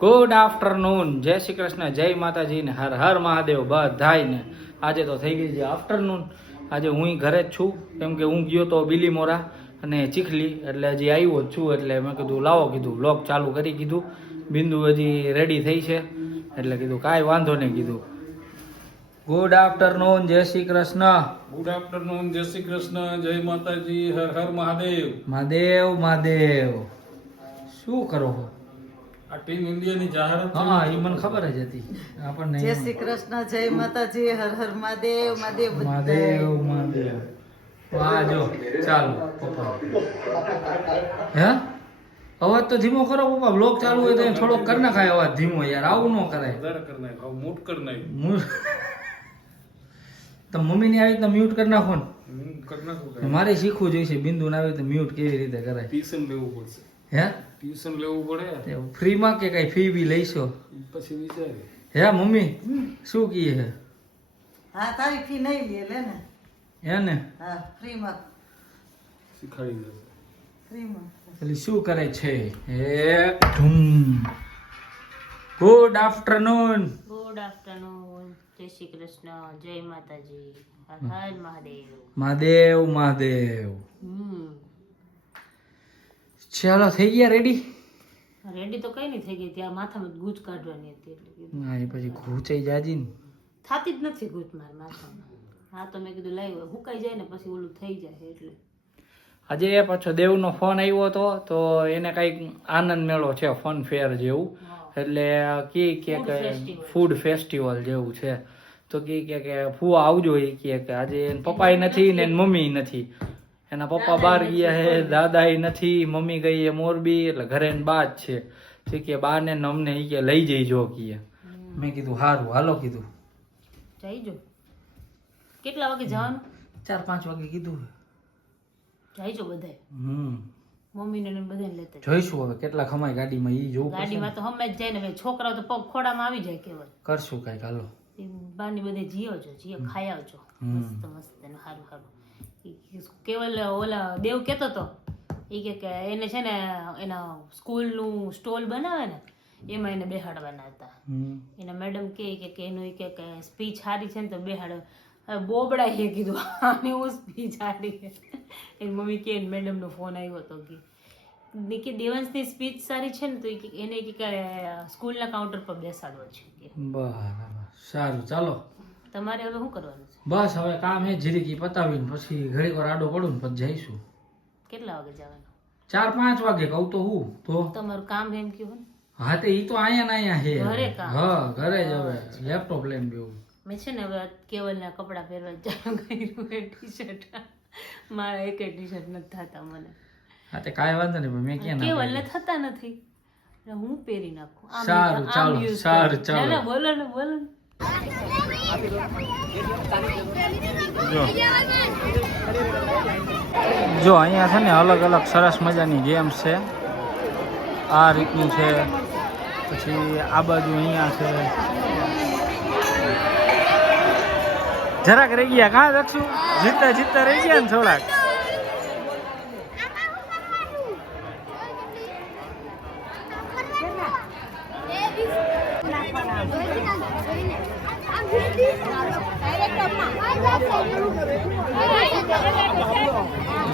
Good afternoon, જય શ્રી કૃષ્ણ, જય માતાજી ને હર હર મહાદેવ બધાયને. આજે તો થઈ ગઈ છે આફ્ટરનૂન. આજે હું ઘરે જ છું, કેમ કે હું ગયો તો બીલીમોરા અને ચીખલી, એટલે હજી આવ્યો જ છું. એટલે મેં કીધું લાવો, કીધું વ્લોગ ચાલુ કરી કીધું. બિંદુ હજી રેડી થઈ છે, એટલે કીધું કાંઈ વાંધો નહીં. કીધું ગુડ આફ્ટરનૂન, જય શ્રી કૃષ્ણ. ગુડ આફ્ટરનૂન, જય શ્રી કૃષ્ણ, જય માતાજી, હર હર મહાદેવ. મહાદેવ મહાદેવ. શું કરો છો? આ ટીમ ઇન્ડિયાની જાહેરાત છે. હા, એ મને ખબર જ હતી આપણને. જય શ્રી કૃષ્ણ, જય માતાજી, હર હર મહાદેવ. મહાદેવ મહાદેવ મહાદેવ. વાહ, જો ચાલો પપ્પા. હે અવાજ તો ધીમો કરો પપ્પા. બ્લોગ ચાલુ હોય તો થોડોક કરી નાખાય અવાજ ધીમો. યાર આવું ન કરાય. વધારે કર નાખ, હવે મૂટ કર નાખ. તો મમ્મીને આવી તો મ્યુટ કરી નાખો ને. હું કર નાખું કાંઈ. મારે શીખવું જોઈશે. બિંદુ ના આવી તો મ્યુટ કેવી રીતે કરાય. ટ્યુશન લેવું પડશે. હે ટ્યુશન લેવું પડે, ફ્રીમાં કે કઈ ફી બી લઈશો? ઈ પછી વિચારે. હે મમ્મી શું કીએ હે? હા, તારી ફી નહીં લે, લે ને. હે ને હા, ફ્રીમાં. શીખાડી દેશે. ફ્રીમાં. એટલે શું કરે છે? હે ધૂમ. Good afternoon. ગુડ આફ્ટરનૂન, જય શ્રી કૃષ્ણ, જય માતાજી, હર હર મહાદેવ. મહાદેવ મહાદેવ. ચાલો થઈ ગયા રેડી? રેડી તો કઈ નહીં થઈ ગઈ, ત્યાં માથામાં ગૂંચ કાઢવાની હતી એટલે કીધું. ના એ પછી ઘૂંચાઈ જાજી ને. થાતી જ નથી ગૂંચ મારા માથામાં. હા તો મેં કીધું લાવી હુકાઈ જાય ને પછી ઓલું થઈ જાય એટલે. આજે પાછો દેવનો ફોન આવ્યો હતો, તો એને કંઈક આનંદ મેળો છે, ફન ફેર જેવું. એટલે કે ફૂડ ફેસ્ટિવલ જેવું છે. તો કે ફુવા આવજો. એ કે આજે પપ્પાય નથી ને મમ્મી નથી. એના પપ્પા બહાર ગયા હે, દાદા નથી, મમ્મી ગઈ હે મોરબી, એટલે ઘરે બા જ છે. તો કે બા ને અમને ઈ કે લઈ જઈજો કે. મેં કીધું સારું હાલો કીધું. જઈજો. કેટલા વાગે જવાનું? 4-5 વાગે કીધું. જઈજો બધાય. મમ્મીને ને બધાને લેતા જજો. જોઈશું હવે કેટલા ખમાય ગાડીમાં ઈ જોવું પડશે. ગાડીમાં તો હમે જ જાય ને ભાઈ, છોકરાઓ તો પગ ખોડામાં આવી જાય કેવલ. કરશું કઈક હાલો. બારની બધે જીવજો, ખાઈ આવજો મસ્ત મસ્ત એનું સારું સારું. કેવલ ઓલા દેવ કહેતો હતો એ કે એને છે ને એના સ્કૂલનું સ્ટોલ બનાવે ને એમાં એને બેહાડવાના હતા. એના મેડમ કે એનું કે સ્પીચ સારી છે ને તો બેહાડ. બોબડા એ કીધું આને હું સ્પીચ સારી. એની મમ્મી કે મેડમનો ફોન આવ્યો હતો કે દેવાંશની સ્પીચ સારી છે ને તો એને કે સ્કૂલના કાઉન્ટર પર બેસાડવો છે કે. બરાબર, સારું ચાલો. તમારે હવે શું કરવાનું છે? બસ હવે કામ એ જીરીકી પતાવીને પછી ઘડીક વાર આડો પડું ને પછી જઈશું. કેટલા વાગે જવાનું? 4-5 વાગે કહું તો હું તો. તમારું કામ એમ કયું? હા તે ઈ તો અહીંયા ને અહીંયા છે. ઘરે કામ? હા ઘરે જ. હવે લેપટોપ લઈને બેવું. મેં છે ને હવે કેવલના કપડાં પહેરવા ચાલુ કર્યું. એ ટી-શર્ટ મારા એક ટી-શર્ટ નથી થતા મને. હા તે કાંઈ વાંધો નહીં, મેં ક્યાં ના કેવલને થતા નથી એટલે હું પહેરી નાખું. આમ સારું, આમ ચાલો, use સારું, કરું. ચાલો. ના, ના, બોલો ને બોલો ને. જો અહીંયા છે ને અલગ અલગ સરસ મજાની ગેમ્સ છે. આ રીતની છે, પછી આ બાજુ અહીંયા છે. જરાક રહી ગયા કાં રક્ષું? જીતતા જીતતા રહી ગયા ને થોડાક.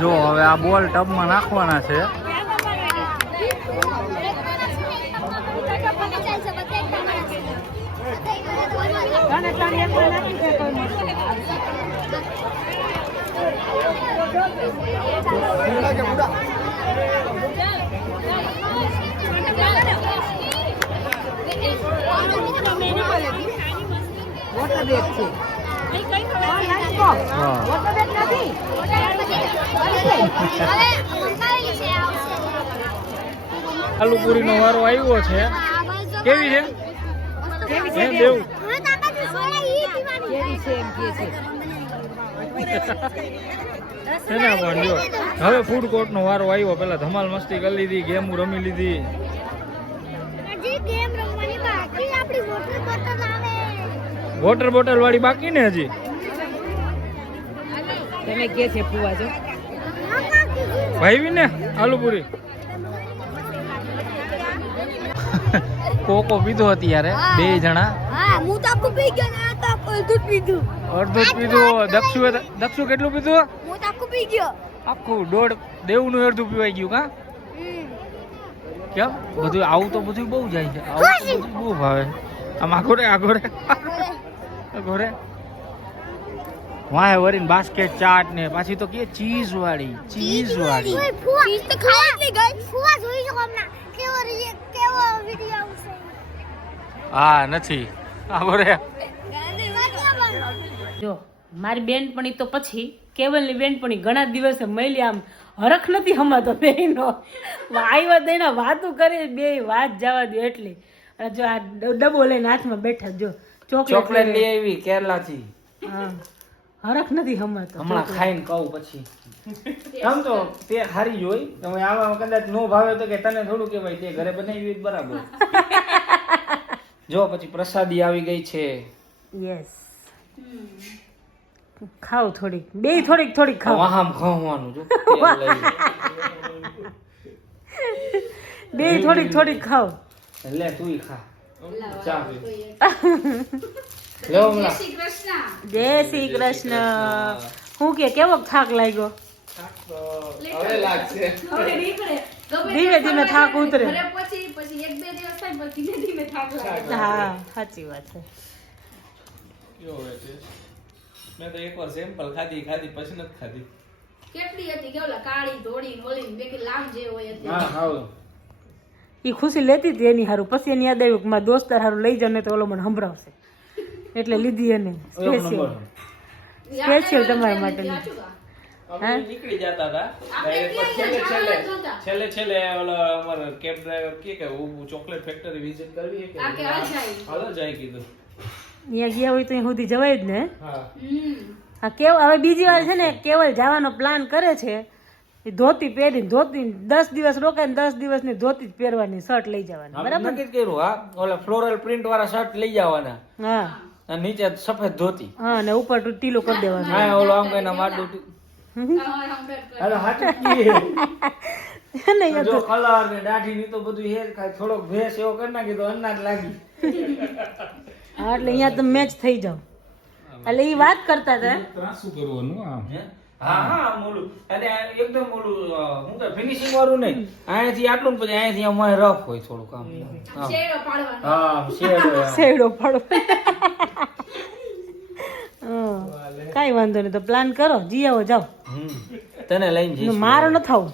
જો હવે આ બોલ ટબમાં નાખવાના છે. આલુપુરી નો વારો આવ્યો છે. કેવી છે? દેવું હવે ફૂડ કોર્ટ નો વારો આવ્યો. પેલા ધમાલ મસ્તી કરી લીધી, ગેમો રમી લીધી. વોટર બોટલ વાળી બાકી ને હજી. તમે કે છે ફુવા જો ભાઈ ને આલુપુરી કોકો પીધો અત્યારે બે જણા હા હું તો આખું પી ગયો ને આ તો આખું દૂધ પીધું અડધું જ પીધું. દક્ષુ કેટલું પીધું? હું તો આખું પી ગયો આખું દોઢ દેવનું અડધું પીવાઈ ગયું કા? કેમ બધું આવું તો બધું બહુ જાય છે, આવું તો બધું બહુ ભાવે. આમ આગોરે વાહ વરીને બાસ્કેટ ચાટ ને પાછી તો કે ચીઝ વાળી ચીઝ તો ખાઈ જ નહીં ગઈ ફુવા જોઈ શકો હમણાં કેવો વિડિયો આવશે હા નથી આગોરે. જો મારી બેનપણી તો પછી કેવલની બેનપણી ઘણા દિવસે મળી, આમ હરખ નથી હમાતો બેનો આવ્યા તેના વાતું કરે બે વાત જવા દો એટલી. અને જો આ ડબ્બો લઈને હાથમાં બેઠા જો ચોકલેટ લઈ આવી કેરલા થી. હા હરખ નથી હમાતો. હમણાં ખાઈને કહું પછી આમ તો તે હારી જ હોય. તમે આવા કદાચ નો ભાવે તો કે તને થોડું કહેવાય તે ઘરે બનાવી બરાબર. જો પછી પ્રસાદી આવી ગઈ છે. યસ ખાવ થોડીક બે થોડીક ખાવ. વાહમ ખાવાનું જો તેલ લઈ. બે થોડીક ખાવ. લે તુંય ખા ચા પી. લે હમણાં જય શ્રી કૃષ્ણ. હું કે કેવો થાક લાગ્યો? હવે લાગશે. ધીમે ધીમે થાક ઉતરે. પછી 1-2 દિવસ થાય પછી ધીમે ધીમે થાક લાગે. હા સાચી વાત છે. કેવો હોય છે? મેં તો એકવાર સેમ્પલ ખાધી પછી નથી ખાધી. કેટલી હતી કેવલા કાળી ધોળી નોળી બે કે લામ જે હોય હતી. હા હાવ એ ખુશી લેતી હતી એની હારું. પછી એને યાદ આવ્યું કે મારા દોસ્તાર હારું લઈ જાવ ને તો ઓલો મને સંભળાવશે, એટલે લીધી એને સ્પેશિયલ તમારા માટે. આપણે નીકળી જતા હતા છેલ્લે ઓલો અમારો કેબ ડ્રાઈવર કે હું ચોકલેટ ફેક્ટરી વિઝિટ કરવી છે કે હાલો જાય કીધું. અહીંયા ગયા હોય તો અહીં સુધી જવાય જ ને. હા હા હવે બીજી વાર છે ને કેવલ જવાનો પ્લાન કરે છે. એ ધોતી પહેરીને ધોતી 10 દિવસ રોકાય 10 દિવસની ધોતી જ પહેરવાની, શર્ટ લઈ જવાની. બરાબર નક્કી જ કર્યું. હા ઓલા ફ્લોરલ પ્રિન્ટ વાળા શર્ટ લઈ જવાના. હા અને નીચે સફેદ ધોતી. હા અને ઉપર ટીલો કરી દેવાનો. હા ઓલો આમ કઈને માડું. હાલો હાચું કીએ. નહીં જો કલર ને દાઢી ની તો બધું હેર ખાય થોડોક ભેસ એવો કરી નાખી તો અન્ના જ લાગી. હા એટલે અહીંયા તમે મેચ થઈ જાવ. એટલે એ વાત કરતા હતા. ત્રાસું કરવાનું આમ. હા હા મોલું અને એકદમ મોલું હું કે ફિનિશિંગ વાળું નહીં. અહીંયાથી આટલું ને પછી અહીંયાથી અમારે રફ હોય થોડું કામ. શેડો પાડવાનો. હા શેડો સેડો પડો. કાઈ વાંધો નહીં, તો પ્લાન કરો જી આવો જાઓ. તને લઈને જઈશ. મારો ન થાવ.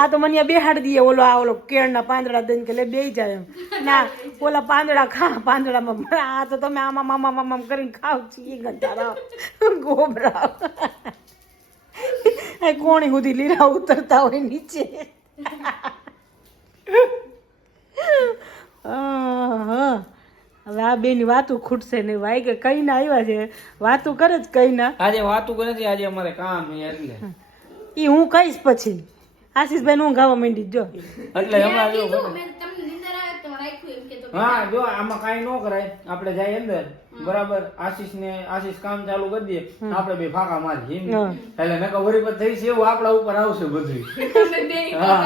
આ તો મને બેહાડી દઈએ ઓલો કેળના પાંદડા દઈને કે લે બેહી જાય એમ. ના ઓલા પાંદડા ખા પાંદડામાં. આ તો તમે આમાં મામા કરીને ખાવ છીએ ગંધારા ગોબરા. કોણી સુધી લીરા ઉતરતા હોય નીચે. હવે આ બેની વાતું ખૂટશે નહીં. વાઈ કે કઈ ના આવ્યા છે વાતું કરે જ કઈ ના. આજે વાતું કરે છે, આજે અમારે કામ છે એટલે ઈ હું કહીશ પછી. આશીષભાઈ હું ગાવા માંડી જો. એટલે હમણાં જો મેં તમને નીંદર આવે તો રાખ્યું એમ કે તો હા જો આમાં કાઈ ન કરાય. આપણે જાય અંદર બરાબર. આશીષ કામ ચાલુ કરી દે, આપણે બે ફાંકા મારી એટલે નકા વરી પર થઈ છે એવું આપણા ઉપર આવશે બધું. હા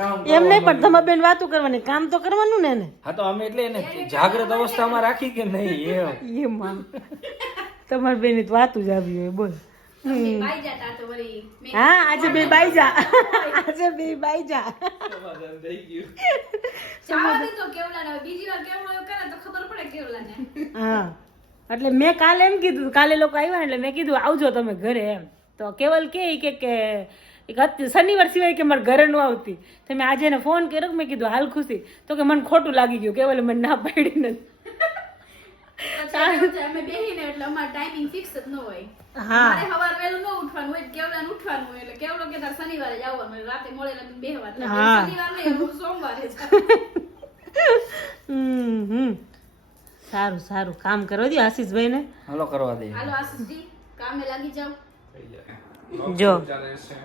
કામ એમ નહીં પણ તમારે બેન વાતું કરવાની, કામ તો કરવાનું ને એને. હા તો અમે એટલે એને જાગ્રત અવસ્થામાં રાખી કે નહીં એમ તમારી બેન તો વાતું જ આવી હોય. બોલ. બાઈ જાતા તો વળી હા આજે બે બાઈ જા. આજે બે બાઈ જા. સમાધાન થઈ ગયું. ચાવા તો કેવલા બીજી વાર કેવલો એવું કરે તો ખબર પડે કેવલાને. હા એટલે મેં કાલે એમ કીધું, કાલે લોકો આવ્યા એટલે મેં કીધું આવજો તમે ઘરે એમ. તો કેવલ કે શનિવાર સિવાય કે મારે ઘરે ન આવતી. તો મેં આજે એને ફોન કર્યો મેં કીધું હાલ ખુશી. તો કે મને ખોટું લાગી ગયું. કેવલે મને ના પાડી નથી. પછી અમે બેહીને એટલે અમાર ટાઈમિંગ ફિક્સ જ ન હોય. હા મારે સવાર વહેલું ન ઉઠવાનું હોય, કેવલાને ઉઠવાનું હોય. એટલે કેવલો કે તાર શનિવારે જ આવવાનું હોય, રાતે મોડે લગીને બેહવાનું. હા. શનિવાર નહીં સોમવારે જ. સારું કામ કરવા દો આશીષભાઈ ને. હાલો કરવા દે. હાલો આશીષજી કામે લાગી જાવ. જો ચાલે છે.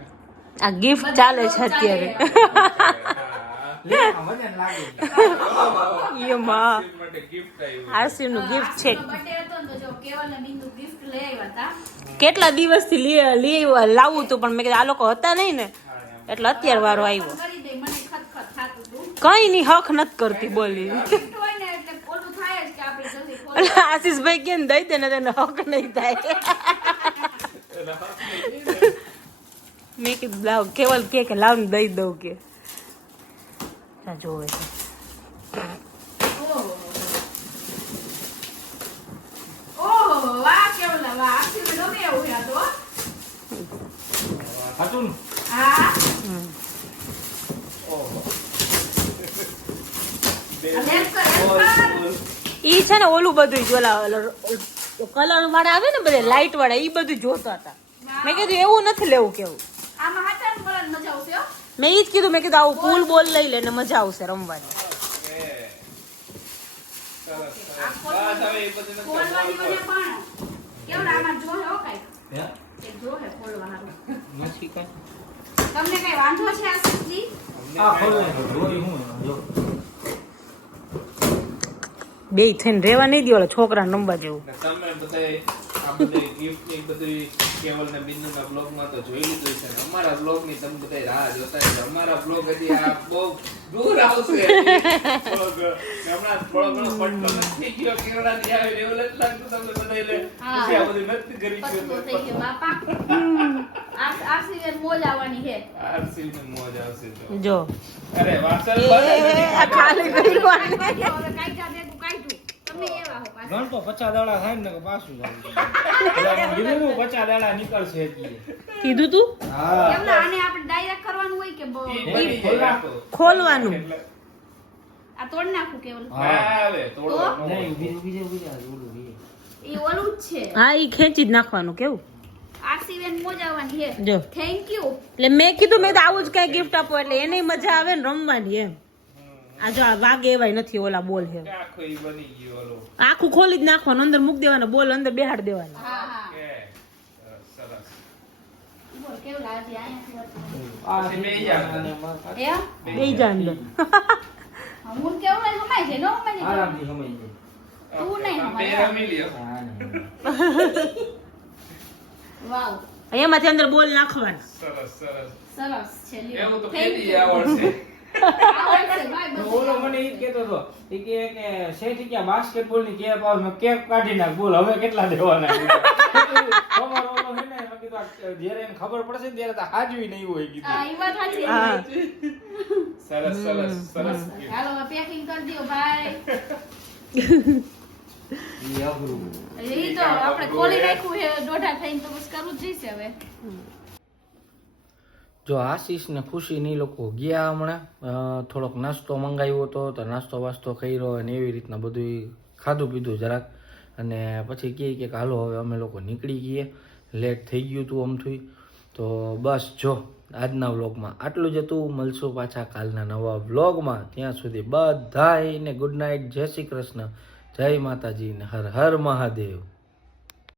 આ ગિફ્ટ ચાલે છે અત્યારે. એમાં માટે ગિફ્ટ આવ્યું. આરસી નું ગિફ્ટ છે. બર્થડે હતો ને તો જો કેવલને બિંદુ ગિફ્ટ લઈ આવ્યા હતા. કેટલા દિવસથી લાવવું હતું પણ મેં કીધું આ લોકો હતા નહીં ને એટલે અત્યારે વારો આવ્યો. કરી દે મને ખતખત થાતું હતું. કઈ ની હક નથી કરતી બોલી gift હોય ને એટલે ઓલું થાય જ કે આપણે જલ્દી ખોલી આશીષભાઈ કેમ દઈ દે ને તેને હક નહીં થાય મેં કીધું લાવ કેવલ કે લાવ ને દઈ દઉં કે જોવે ઓહો વાહ કેવલા વાહ આખી ગમે એવું છે આ તો હતું ને? હા ઓહો. ઈ છે ને ઓલું બધું જ ઓલા કલર વાળા આવે ને બધા લાઈટ વાળા ઈ બધું જોતા હતા મેં કીધું એવું નથી લેવું કેવું આમાં હાથાનું બોલવાનું મજા આવશે હો મેં ઈ જ કીધું મેં કીધું આવું ફૂલ બોલ લઈ લે ને મજા આવશે રમવાની ખોલવાની મને પણ કેવડા આમાં જોહે હો કાઈ હે? એક જોહે ખોલવાનું નથી કાંઈ? તમને કઈ વાંધો છે આશીષજી આ ખોલવાનું જોઈ હું એમાં જો. બે થઈને રેવા નહીં દે ઓલા છોકરા નંબર જેવું તમે બધાય આ બધી gift ની બધી કેવલ ને બિંદુના બ્લોગ માં તો જોઈ લીધું છે ને અમારા બ્લોગ ની તમે બધાય રાહ જોતા છે અમારા બ્લોગ હજી આ બહુ દૂર આવશે બ્લોગ હમણાં થોડો ઘણો પટલો નથી ગયો કેવડા ની આવે એવું નથી લાગતું તમને બધાય લે પછી આ બધું નથી કરી પતલો થઈ ગયો ગયો બાપા આશીર્વાદ મોજ આવવાની છે આરસી ને મોજ આવશે તો જો અરે વાસણ આ ખાલી કર્યું હવે કાઢ્યા ભેગું કાઢ્યું તમે એવા હો પાછા ગણ તો 50 દાડા થાય ને કે પાછું જાય. એટલે કીધું હું 50 દાડા નીકળશે એટલે. કીધું તું હા કેવડા આને આપણે ડાયરેક્ટ કરવાનું હોય કે બની જાય રાખો. ખોલવાનું આ તોડ નાખું કેવલ હા આવે તોડવાનું નહીં બીજે ઓલું બીજે. એ ઓલું જ છે હા ઈ ખેંચી જ નાખવાનું કેવું આશીર્વાદ મોજ આવવાની છે જો થેન્ક યુ એટલે મેં કીધું મેં તો આવું જ કઈ ગિફ્ટ આપો એટલે એને મજા આવે ને રમવાની એમ આ જો આ વાગે એવાય નથી ઓલા બોલ છે આખો ઈ બની ગયો ઓલો આખું ખોલી જ નાખવાનું અંદર મૂકી દેવાનો બોલ અંદર બેહાડ દેવાનો હા હા કે સરસ બોલ કેવું લાગે અહીંયાથી વાત આ પછી બે જા. અને એમાં હે બે જા અંદર હું કેવું લઈ હમાય છે નો હમાય છે આરામથી સમજી જાય. તું નહીં બે હમાય રમી લ્યો હા ને. વાવ એમાંથી અંદર બોલ નાખવાના સરસ સરસ સરસ છે લ્યો એવું તો Thank ખેડી you. આવડશે આવડશે, ભાઈ, તો બધું. ઓલો મને ઈ જ કહેતો હતો ઈ કે શેઠી કે બાસ્કેટબોલ ની કેપ આવે મેં કેપ કાઢી નાખ બોલ હવે કેટલા દેવાના તમારો ઓલો હે ને મેં કીધું આ જ્યારે એને ખબર પડશે ને ત્યારે તો હાજવી નહીં હોય હા, કીધું ઈ વાત સાચી હા. છે. સરસ સરસ સરસ હાલો પેકિંગ કરી દો ભાઈ ઈ અઘરું. ઈ તો આપણે ખોલી નાખ્યું છે દોઢા થઈને તો બસ કરવું જ જોઈશે હવે જો આશીષ ને ખુશી ને ઈ લોકો ગયા હમણાં થોડોક નાસ્તો મંગાવ્યો હતો તો નાસ્તો વાસ્તો કર્યો અને એવી રીતના બધું ખાધું પીધું જરાક અને પછી કહે કે હાલો હવે અમે લોકો નીકળી ગઈએ લેટ થઈ ગયું હતું અમથું તો બસ જો આજના વ્લોગમાં આટલું જ હતું મળશું પાછા કાલના નવા વ્લોગમાં ત્યાં સુધી બધાયને ગુડ નાઇટ જય શ્રી કૃષ્ણ જય માતાજી ને હર હર મહાદેવ